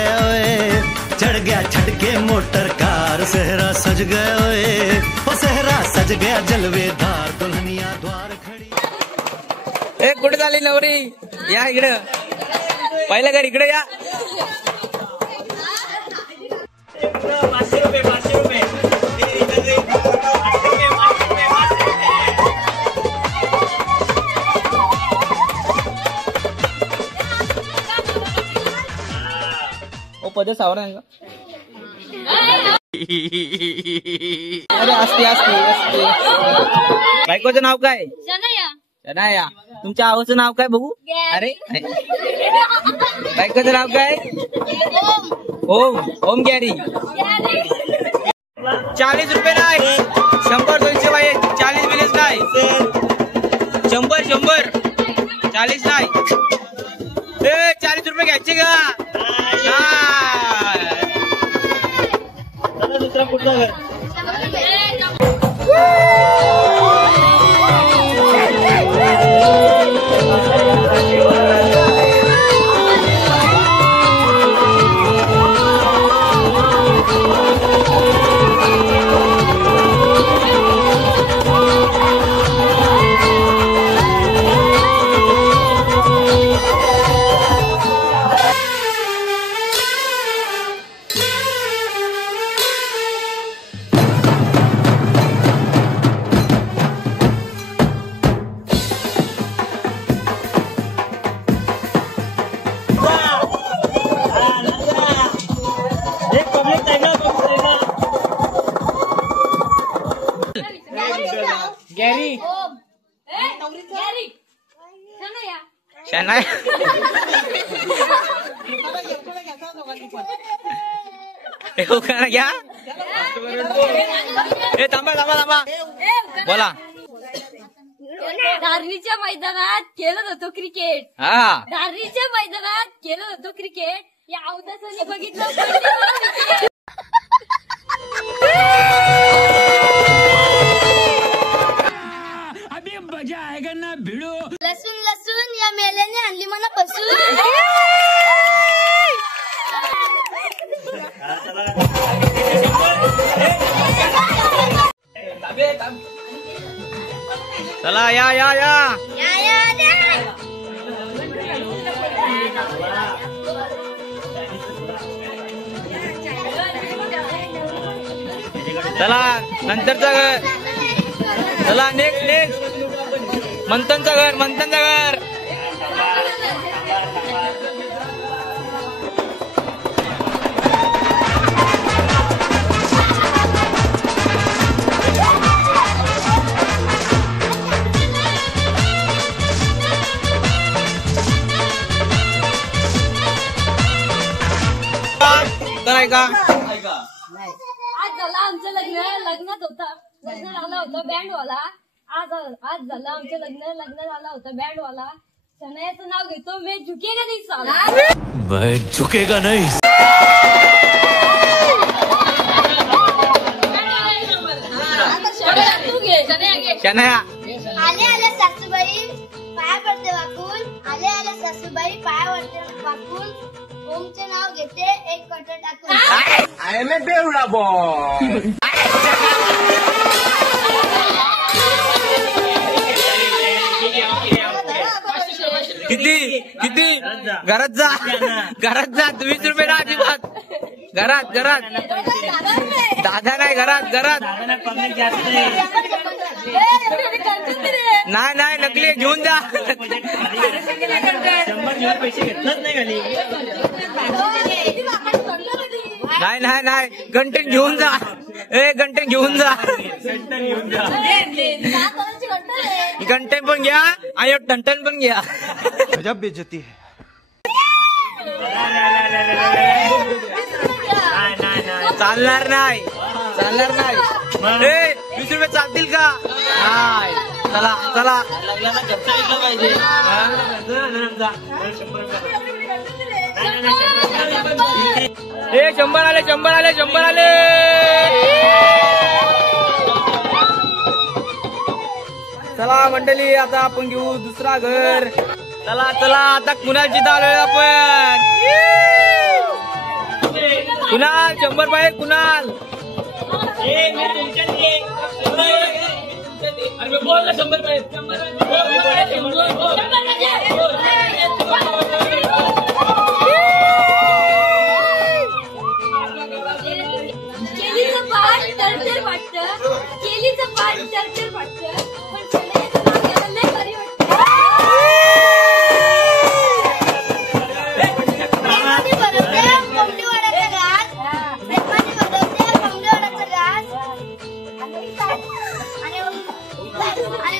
गया ओए, चढ़ गया छटके motor car, सहरा सज गया ओए, ओ सहरा सज गया जलवेदार, दुल्हनिया द्वार खड़ी। ए कुठे झाली नवरी? या इकडं, पहिलं घर इकडे या. 500 रुपये 500 रुपये. पदे सावरा अरे असते असते असते. बायकोचं नाव काय? शनाया. तुमच्या आवाचं नाव काय बघू? अरे बायकोचं नाव काय? ओम. ओम गॅरी. 40 रुपये नाही, 100 200 बाई, 40 बिलीच नाही, 100 100 40 नाही. 40 रुपये घ्यायचे का? दुसरा कुठला घर? गॅरी. शनाया. घ्या. थांबा थांबा थांबा. बोला. धारणीच्या मैदानात खेळत होतो क्रिकेट. हा, धारणीच्या मैदानात खेळत होतो क्रिकेट. या अवदासाने बघितलं. अभी मजा आएगा ना भिड़ो. लसूण लसूण या मेल्याने आणली मला फसून. चला या या या. चला नंतरचं घर. चला नेक्स्ट नेक्स्ट. मंथनचं घर. मंथनचं घर. का आज झालं आमचं लग्न. लग्नात होता, लग्न झालं होतं बँडवाला. आज झालं आमचं लग्न. लग्न झालं होतं बँडवाला. शनायाचं नाव घेतो. मैं झुकेगा नहीं साला. मैं झुकेगा नहीं. तू घे. शनाया घे. शनाया. आले आले सासूबाई पाया पडते वाकून. आले आले सासूबाई पाया पडते वाकून. ओमचे नाव घेते एक कट टाकून. आय एम ए बेवडा बॉय. किती किती? घरात जा. घरात जा. 20 रुपये ना अजिबात. घरात घरात. दादा नाही घरात घरात. नाही नाही नकली घेऊन जा. 100 पैसे घेतलंच नाही खाली. नाही नाही नाही घंटे घेऊन जा. घंटे घेऊन जा. घंटे पण घ्या आणि टंटन पण घ्या. गजब बेइज्जती है. चालणार नाही. चालणार नाही. 20 रुपये चालतील का? नाही. चला चला. लग्नाला घरचं ऐकलं पाहिजे. ए 100 आले 100 आले 100 आले. चला मंडळी आता आपण घेऊ दुसरा घर. चला चला आता कुणाची दाल आपण. कुणाल 100 पाहिजे कुणाल. अरे बोल ना 100 पाहिजे. केलीचं पाठ तरतर वाटतं, केलीचं पाठ तरतर वाटतं, पण शनायाचं नाव घ्यायला लय भारी वाटतं. प्रेमाने भरवते कोंबडीवाड्याचा घास, प्रेमाने भरवते कोंबडीवाड्याचा घास, आणि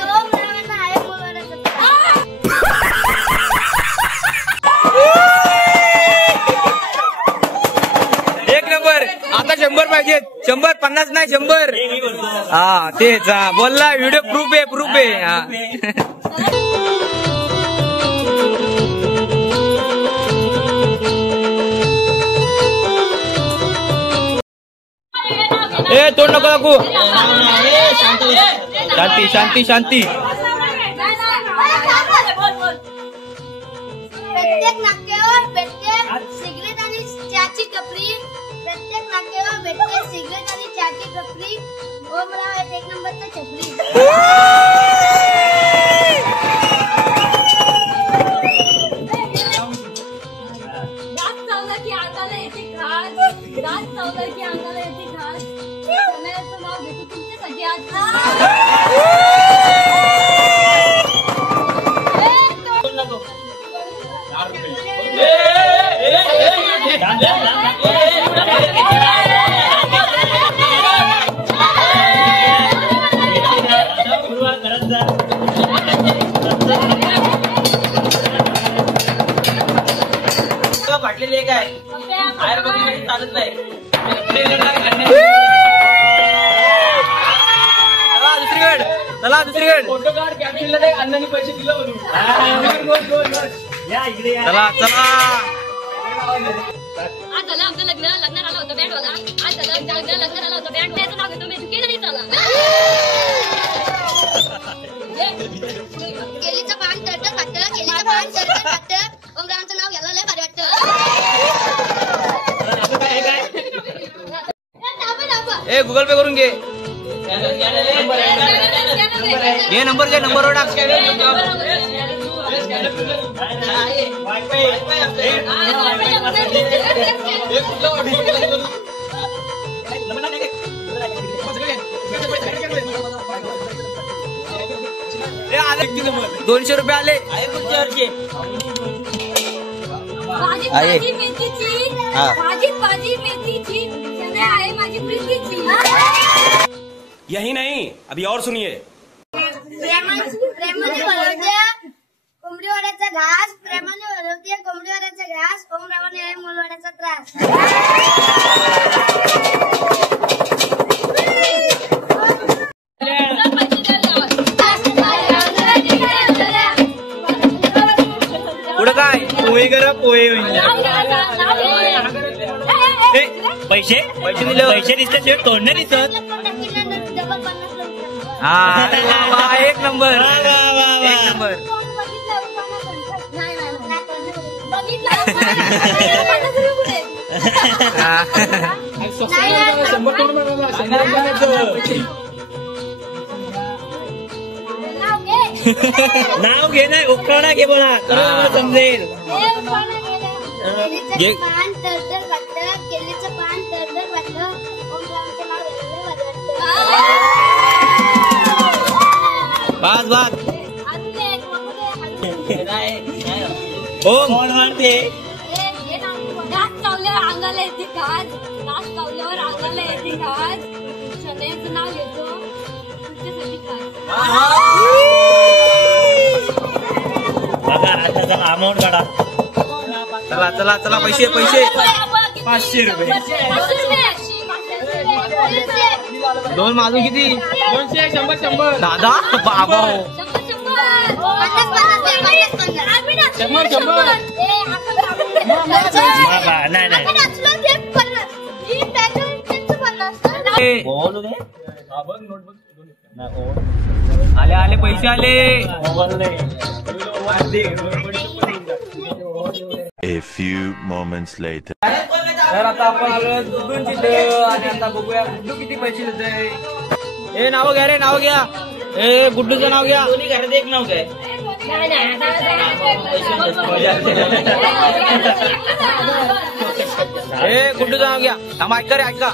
ओम रामांना आहे मुलवाड्याचा त्रास. एक नंबर. आता 100 पाहिजेत. 100 50 नाही 100. हा तेच. हा बोलला व्हिडिओ प्रूफ आहे हा. ए तोंड नको दाखवू. शांती शांती शांती. प्रत्येक नाक्यावर भेटते सिगरेट आणि चहाची टपरी, प्रत्येक नाक्यावर भेटते सिगरेट आणि चहाची टपरी. ओमराव एक नंबरचा छपरी. दात चावला की अंगाला येते घास, दात चावला की अंगाला येते घास. शनायाचं नाव घेतो तुमच्यासाठी आज. फाटलेले काय आयुर्वेदिक चालत नाही. चला दुसरीकडे. फोटो काढ कॅप्शनला ते अण्णांनी पैसे दिले म्हणून. या इकडे या. चला चला. आज झालं आमचं लग्न, लग्नात आला होता बँडवाला. आज झालं आमचं लग्न, लग्नात आला होता बँड. त्याचं नाव घेतो मी झुकेला नाही चाला. केलीचं पान तरतर वाटतं, केलीचं पान तरतर वाटतं. ओमरावांचं नाव घ्यायला लय भारी वाटतं. ए गुगल पे करून घे. घे नंबर घे. नंबरवर टाक. $200 आले. भाजी आहे. भाजी मेथीची, हा. भाजी मेथीची. शनाया आहे माझी प्रीतीची. यही नहीं, अभी और सुनिए. प्रेमाने भरवते कोंबडीवाड्याचा घास, प्रेमाने भरवते कोंबडीवाड्याचा घास. ओमरावाने आहे मुलवाड्याचा त्रास. पुढं काय पोहे करा पोहे. पैसे पैसे दिले. पैसे दिसतात शेवट तोंड दिसत. हा अरे वा वा. एक नंबर. एक नंबर. नाव घे नाही उखाणा घे बोला समजेल. केलीचं पान तरतर वाटतं, केलीचं पान तरतर वाटतं. ओमरावांचं नाव घ्यायला लय भारी वाटतं. बास बास. अजून एक ओम कोण म्हणते दात चावल्यावर अंगाला येते घास, दात चावल्यावर अंगाला येते घास. शनायाचं नाव घेतो तुमच्यासाठी घास. बघा आता चला अमाऊंट काढा. चला चला चला. पैसे पैसे. 500 रुपये. 500 रुपये. 2 माझून किती. 200 100 100 दादा बाबा. 100 नाही नाही बोलू दे. आले आले पैसे आले. A few moments later. तर आता आपण आलो गुड्डूंची इथं आणि आता बघूया गुड्डू किती पैसे देतोय. हे नाव घ्या रे, नाव घ्या. हे गुड्डूचं नाव घ्या. दोन्ही घरात एक नाव काय? हे गुड्डूचं नाव घ्या. थांबा, ऐका रे, ऐका.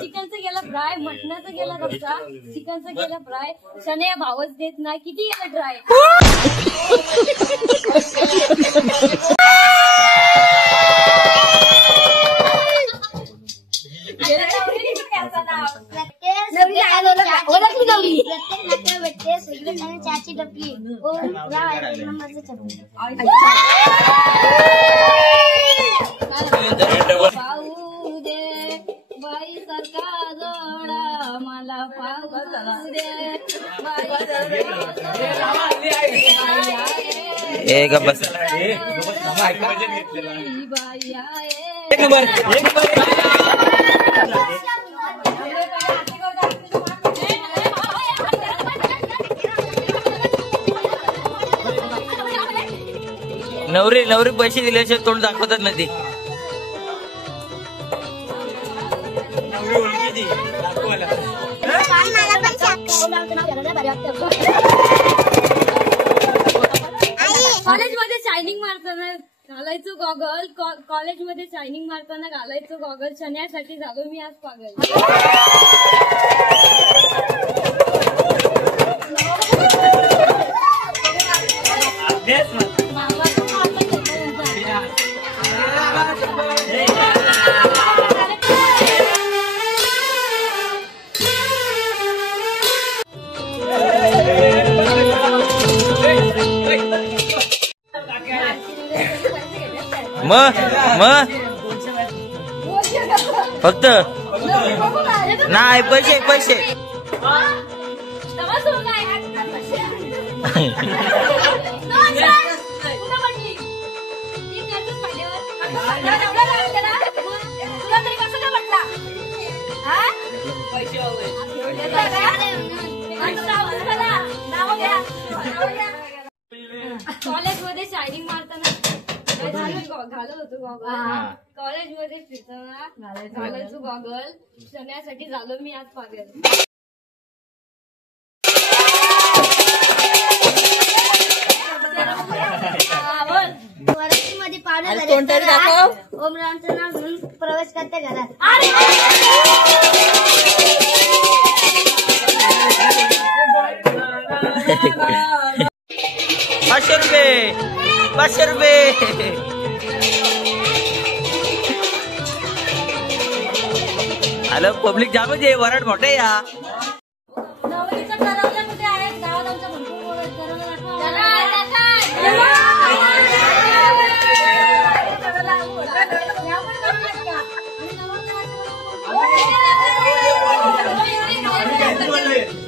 चिकनचं गेलं फ्राय, मटणाचं गेलं रस्सा, चिकनचं गेलं फ्राय. शने भावच देत नाही, किती गेलं ड्राय. भेटते सिगरेट आणि चहाची टपरी. पाहू दे बाई सरकार जोडा मला पाहू दे बस एक नंबर. नवरी नवरी पैसे दिल्याशिवाय तोंड दाखवतात ना ती. कॉलेजमध्ये शायनिंग मारताना घालायचो गॉगल. कॉलेजमध्ये शायनिंग मारताना घालायचो गॉगल. शण्यासाठी झालो मी आज पागल. फक्त नाही पैसे पैसे कॉलेजमध्ये शायनिंग मारताना घालत होतो गॉगल. कॉलेजमध्ये फिरताना घालायचो गॉगल. शण्यासाठी झालो मी आज पागल. वरतीमध्ये पावडर ओमरावचं नाव घेऊन प्रवेश करते घरात. 500 रुपये 500 रुपये. हॅलो पब्लिक जामच आहे. वराड मोठे या. नवरीचं ठरवलं कुठे आहे गावात आमच्या भरपूर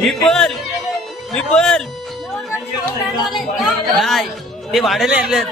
विपल विपल नाही ते भाड्याला आणलं.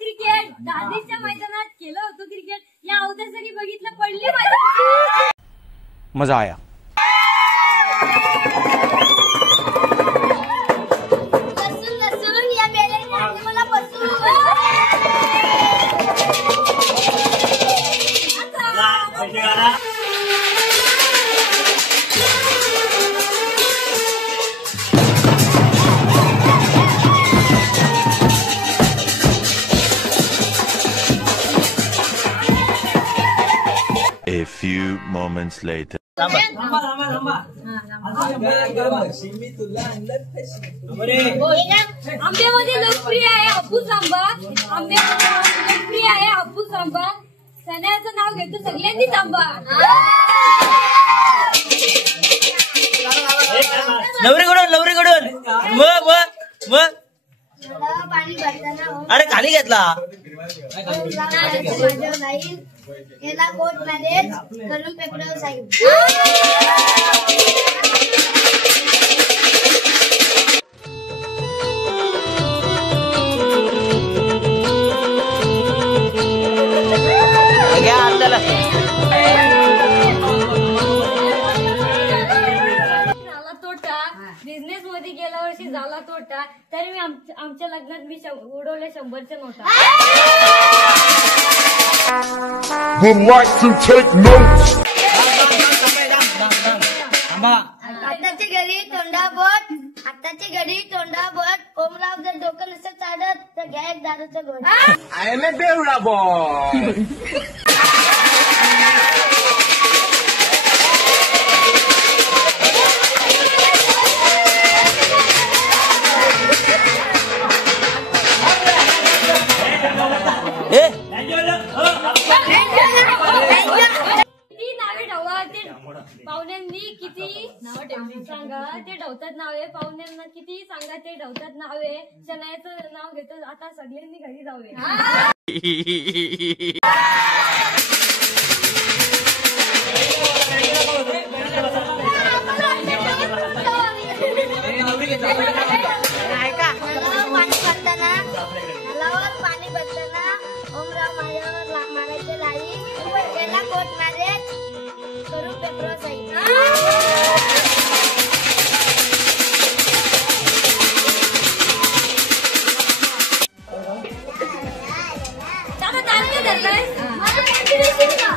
क्रिकेट दादीच्या मैदानात केलं होतं क्रिकेट. या अवतासाठी बघितलं पडली मजा आया. A few moments later. आंब्यामध्ये लोकप्रिय आहे हापूस आंबा. आंब्यामध्ये लोकप्रिय आहे हापूस आंबा. सण्याचं नाव घेतो सगळ्यांनीच आंबा. नवरीकडून मग पाणी भरताना अरे खाली घेतला. याला कोर्ट मॅरेज करून पेपरावर साईन. आमच्या लग्नात मी उडवले 100च्या नोटा. Would like to take notes. आताच्या घडी तोंडाबोट, आताच्या घडी तोंडाबोट. ओमराव जर डोकं नसेल चालत तर घ्या एक दारूचं घोट. आय एम ए बेवडा बॉय. किती नावे ठेवा ते पाहुण्यांनी किती नाव ठेवली सांगा. ते ठेवतात नावे पाहुण्यांना किती सांगा ते ठेवतात नावे. शनायाचं नाव घेतो आता सगळ्यांनी घरी जावे. नलावर पाणी भरताना ओमराव माझ्यावर मारायचे लाई. त्याला कोट मारे करू पेपर साई. दादा तारखे धरलाय माझं कॉन्फिडन्स का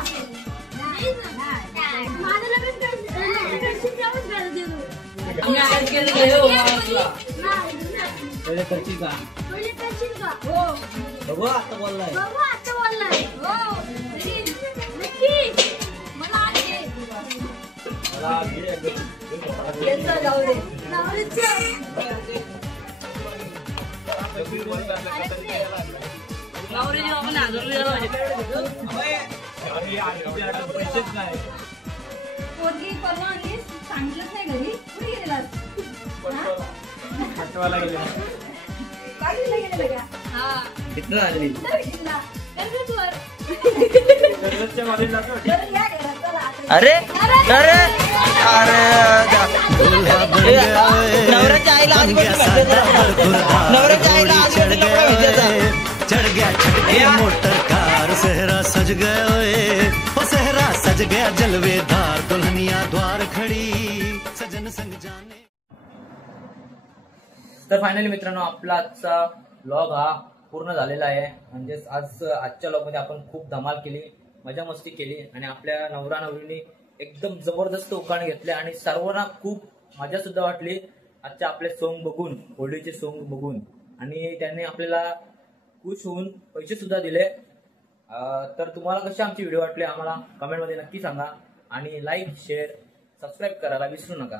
माझं लग्न करशील जाऊच घाल देऊ. आम्ही आज केलं पहिले करशील का? हो बघू आता बोललाय. बघू आता बोललाय. हो नक्की मला आज यांचा जाऊ दे. नवरीची आपण हाजर पोरगी परवा आणलीस सांगितलंच नाही घरी. कुठे गेलेलास? कॉलेजला गेलेला का? हा किती आणली भेटला कर्जतवर. अरे अरे अरे नवऱ्याच्या आईला आज नवऱ्याच्या आईला आज चढ़ गया छटके मोटर कार. सेहरा सज गया ओए, ओ सेहरा सज गया जलवेदार. दुल्हनिया द्वार खड़ी सजन संग जाने. तर फायनली मित्रांनो आपला आजचा व्लॉग हा पूर्ण झालेला आहे. म्हणजेच आजच्या व्लॉगमध्ये आपण खूप धमाल केली, मजा मस्ती केली आणि आपल्या नवरा नवरीने एकदम जबरदस्त उखाणे घेतले आणि सर्वांना खूप मजा सुद्धा वाटली आजच्या आपले सॉंग बघून, होळीचे सॉंग बघून. आणि त्यांनी आपल्याला खुश होऊन पैसे सुद्धा दिले. तर तुम्हाला कसे आमचे व्हिडिओ वाटले आम्हाला कमेंटमध्ये नक्की सांगा आणि लाईक शेअर सबस्क्राईब करायला विसरू नका.